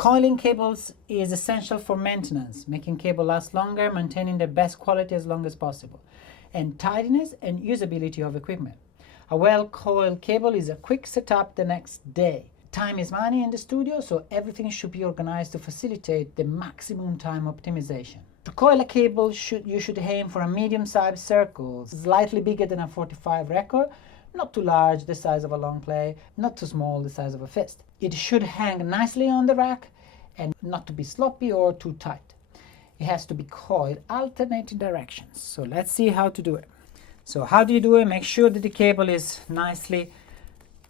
Coiling cables is essential for maintenance, making cable last longer, maintaining the best quality as long as possible, and tidiness and usability of equipment. A well-coiled cable is a quick setup the next day. Time is money in the studio, so everything should be organized to facilitate the maximum time optimization. To coil a cable, you should aim for a medium-sized circle, slightly bigger than a 45 record, not too large, the size of a long play, not too small, the size of a fist. It should hang nicely on the rack and not to be sloppy or too tight. It has to be coiled alternating directions. So let's see how to do it. So how do you do it? Make sure that the cable is nicely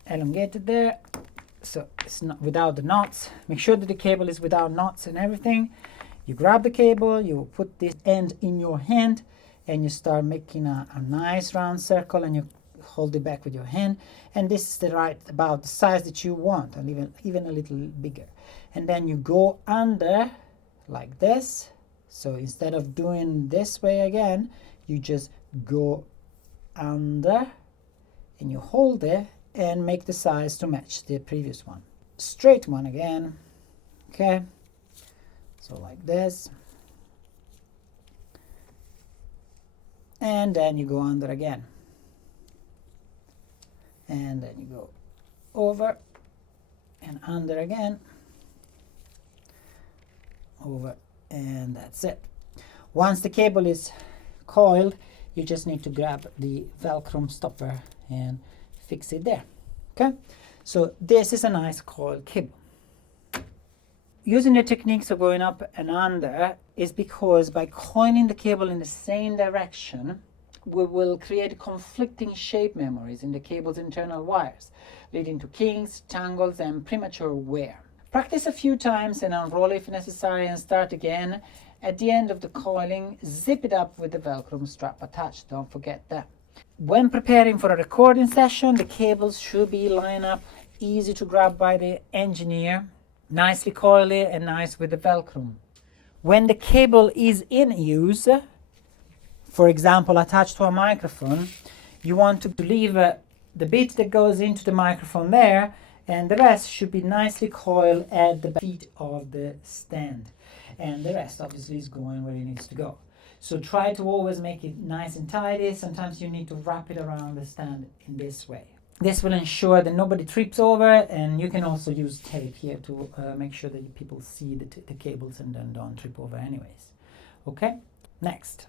elongated there. So it's not without the knots. Make sure that the cable is without knots and everything. You grab the cable, you put this end in your hand, and you start making a nice round circle, and you hold it back with your hand, and this is about the size that you want, and even a little bigger. And then you go under like this. So instead of doing this way again, you just go under and you hold it and make the size to match the previous one. Straight one again. Okay, so like this, and then you go under again, and then you go over and under again, over, and that's it. Once the cable is coiled, you just need to grab the Velcro stopper and fix it there. Okay, so this is a nice coiled cable. Using the techniques of going up and under is because by coiling the cable in the same direction, we will create conflicting shape memories in the cable's internal wires, leading to kinks, tangles, and premature wear. Practice a few times and unroll if necessary and start again. At the end of the coiling, zip it up with the Velcro strap attached. Don't forget that. When preparing for a recording session, the cables should be lined up, easy to grab by the engineer, nicely coily and nice with the Velcro. When the cable is in use, for example attached to a microphone, you want to leave the bit that goes into the microphone there, and the rest should be nicely coiled at the feet of the stand, and the rest obviously is going where it needs to go. So try to always make it nice and tidy. Sometimes you need to wrap it around the stand in this way. This will ensure that nobody trips over, and you can also use tape here to make sure that people see the cables and then don't trip over anyways. Okay, next.